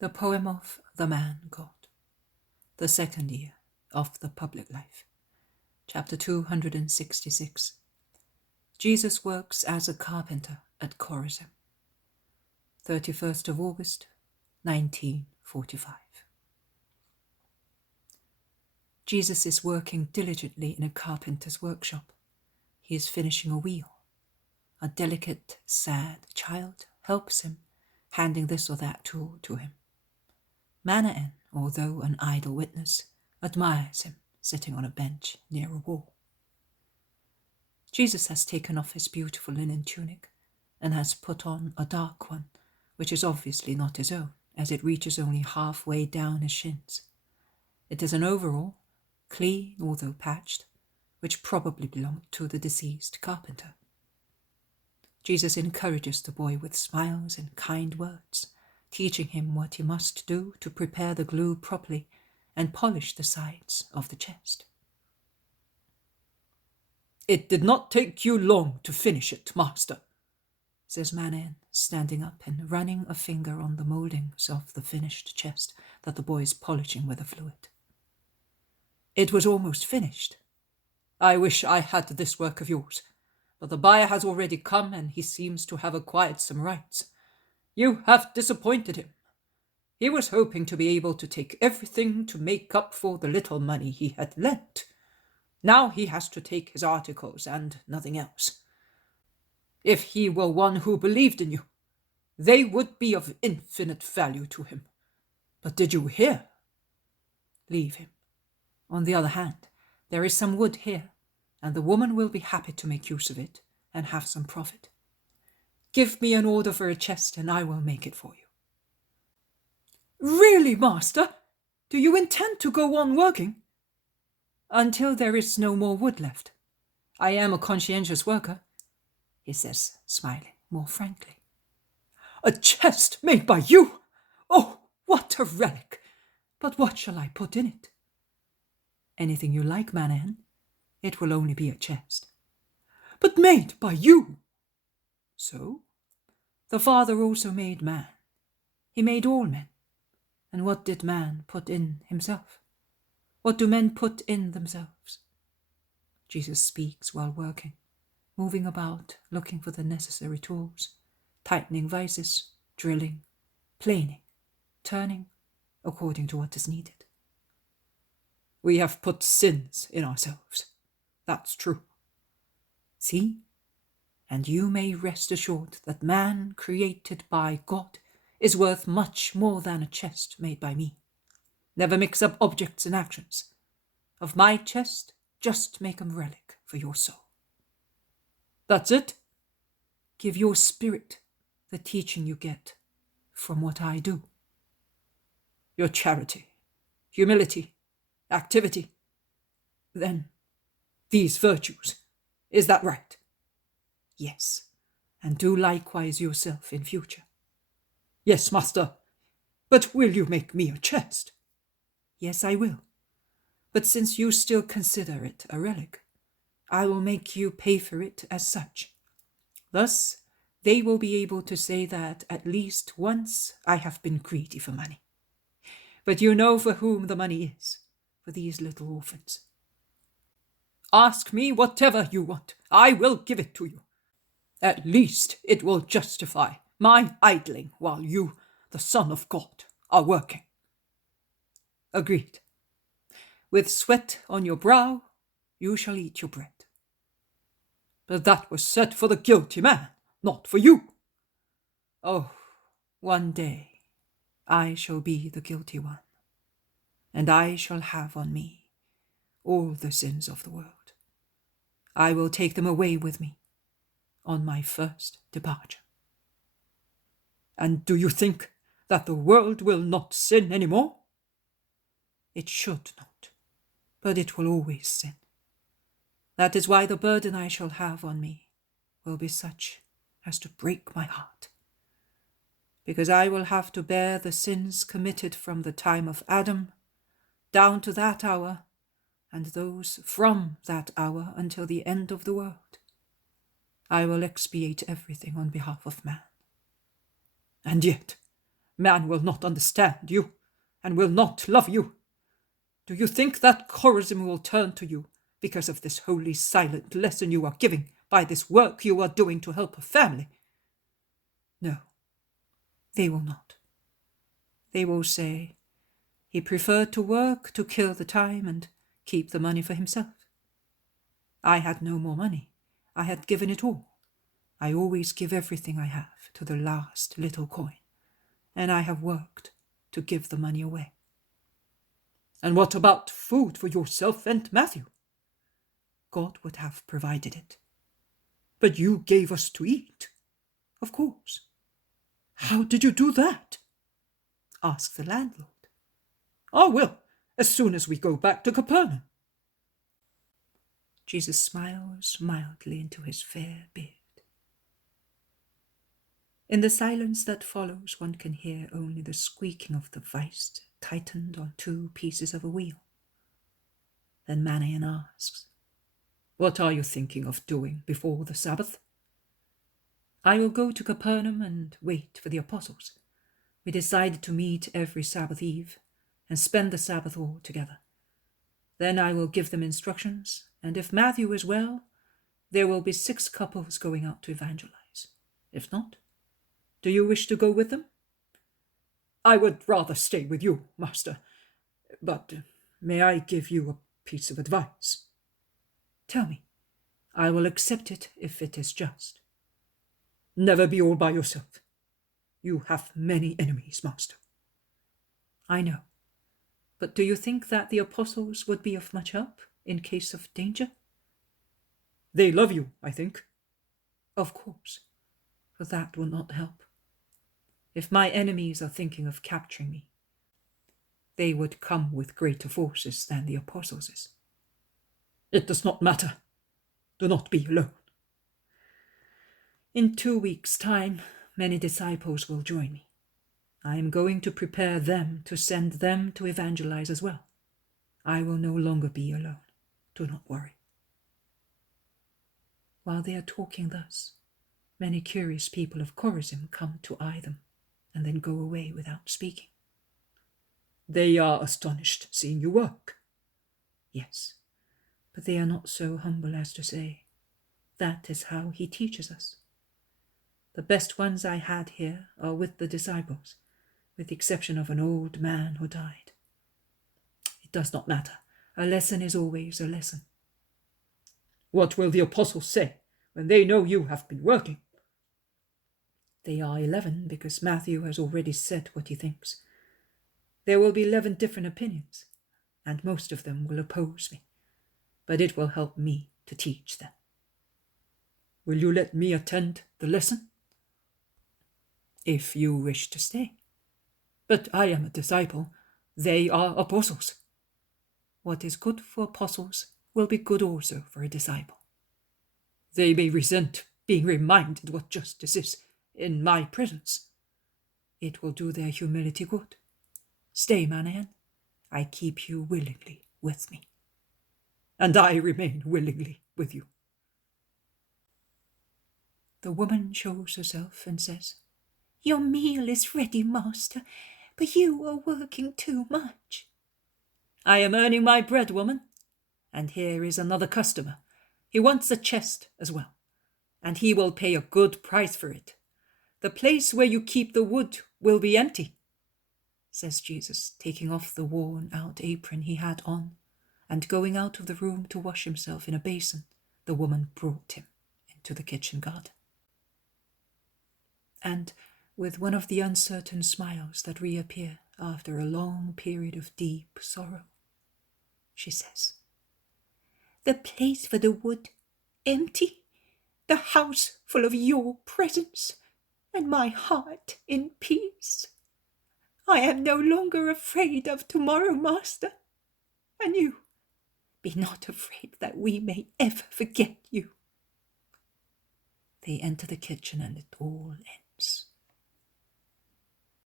The poem of the man God, the second year of the public life. Chapter 266. Jesus works as a carpenter at Korazim. 31st of August, 1945. Jesus is working diligently in a carpenter's workshop. He is finishing a wheel. A delicate, sad child helps him, handing this or that tool to him. Manaen, although an idle witness, admires him sitting on a bench near a wall. Jesus has taken off his beautiful linen tunic and has put on a dark one, which is obviously not his own, as it reaches only halfway down his shins. It is an overall, clean although patched, which probably belonged to the deceased carpenter. Jesus encourages the boy with smiles and kind words, teaching him what he must do to prepare the glue properly and polish the sides of the chest. "It did not take you long to finish it, master," says Manaen, standing up and running a finger on the mouldings of the finished chest that the boy is polishing with a fluid. "It was almost finished. I wish I had this work of yours, but the buyer has already come and he seems to have acquired some rights. You have disappointed him. He was hoping to be able to take everything to make up for the little money he had lent. Now he has to take his articles and nothing else. If he were one who believed in you, they would be of infinite value to him. But did you hear? Leave him. On the other hand, there is some wood here, and the woman will be happy to make use of it and have some profit. Give me an order for a chest and I will make it for you." "Really, master? Do you intend to go on working?" "Until there is no more wood left. I am a conscientious worker," he says, smiling more frankly. "A chest made by you? Oh, what a relic! But what shall I put in it?" "Anything you like, Manaen. It will only be a chest." "But made by you." "So? The Father also made man. He made all men. And what did man put in himself? What do men put in themselves?" Jesus speaks while working, moving about, looking for the necessary tools, tightening vices, drilling, planing, turning, according to what is needed. "We have put sins in ourselves. That's true." "See? And you may rest assured that man created by God is worth much more than a chest made by me. Never mix up objects and actions. Of my chest, just make a relic for your soul." "That's it?" "Give your spirit the teaching you get from what I do." "Your charity, humility, activity. Then, these virtues. Is that right?" "Yes, and do likewise yourself in future." "Yes, master. But will you make me a chest?" "Yes, I will. But since you still consider it a relic, I will make you pay for it as such. Thus, they will be able to say that at least once I have been greedy for money. But you know for whom the money is, for these little orphans." "Ask me whatever you want. I will give it to you. At least it will justify my idling while you, the Son of God, are working." "Agreed. With sweat on your brow, you shall eat your bread." "But that was set for the guilty man, not for you." "Oh, one day I shall be the guilty one, and I shall have on me all the sins of the world. I will take them away with me on my first departure." "And do you think that the world will not sin any more?" "It should not, but it will always sin. That is why the burden I shall have on me will be such as to break my heart. Because I will have to bear the sins committed from the time of Adam down to that hour, and those from that hour until the end of the world. I will expiate everything on behalf of man. And yet, Man will not understand you, and will not love you. Do you think that Korazim will turn to you because of this holy silent lesson you are giving by this work you are doing to help a family? No, they will not. They will say, he preferred to work to kill the time and keep the money for himself. I had no more money. I had given it all. I always give everything I have to the last little coin, and I have worked to give the money away. And what about food for yourself and Matthew? God would have provided it. But you gave us to eat. Of course. How did you do that? Asked the landlord. I will, as soon as we go back to Capernaum. Jesus smiles mildly into his fair beard. In the silence that follows, one can hear only the squeaking of the vice tightened on two pieces of a wheel. Then Manaen asks, What are you thinking of doing before the Sabbath? I will go to Capernaum and wait for the apostles. We decided to meet every Sabbath eve and spend the Sabbath all together. Then I will give them instructions, and if Matthew is well, there will be 6 couples going out to evangelize. If not, do you wish to go with them? I would rather stay with you, Master, but may I give you a piece of advice? Tell me. I will accept it if it is just. Never be all by yourself. You have many enemies, Master. I know. But do you think that the apostles would be of much help in case of danger? They love you, I think. Of course, but that will not help. If my enemies are thinking of capturing me, they would come with greater forces than the apostles is. It does not matter. Do not be alone. In 2 weeks' time, many disciples will join me. I am going to prepare them to send them to evangelize as well. I will no longer be alone. Do not worry. While they are talking thus, many curious people of Korazim come to eye them, and then go away without speaking. They are astonished seeing you work. Yes, but they are not so humble as to say, that is how he teaches us. The best ones I had here are with the disciples, with the exception of an old man who died. It does not matter. A lesson is always a lesson. What will the apostles say when they know you have been working? They are 11 because Matthew has already said what he thinks. There will be 11 different opinions, and most of them will oppose me, but it will help me to teach them. Will you let me attend the lesson? If you wish to stay. But I am a disciple. They are apostles. What is good for apostles will be good also for a disciple. They may resent being reminded what justice is in my presence. It will do their humility good. Stay, Manaen. I keep you willingly with me. And I remain willingly with you. The woman shows herself and says, Your meal is ready, Master, but you are working too much. I am earning my bread, woman. And here is another customer. He wants a chest as well, and he will pay a good price for it. The place where you keep the wood will be empty, says Jesus, taking off the worn-out apron he had on, and going out of the room to wash himself in a basin the woman brought him into the kitchen garden. And with one of the uncertain smiles that reappear after a long period of deep sorrow, she says, The place for the wood empty, the house full of your presence, and my heart in peace. I am no longer afraid of tomorrow, Master, and you, be not afraid that we may ever forget you. They enter the kitchen and it all ends.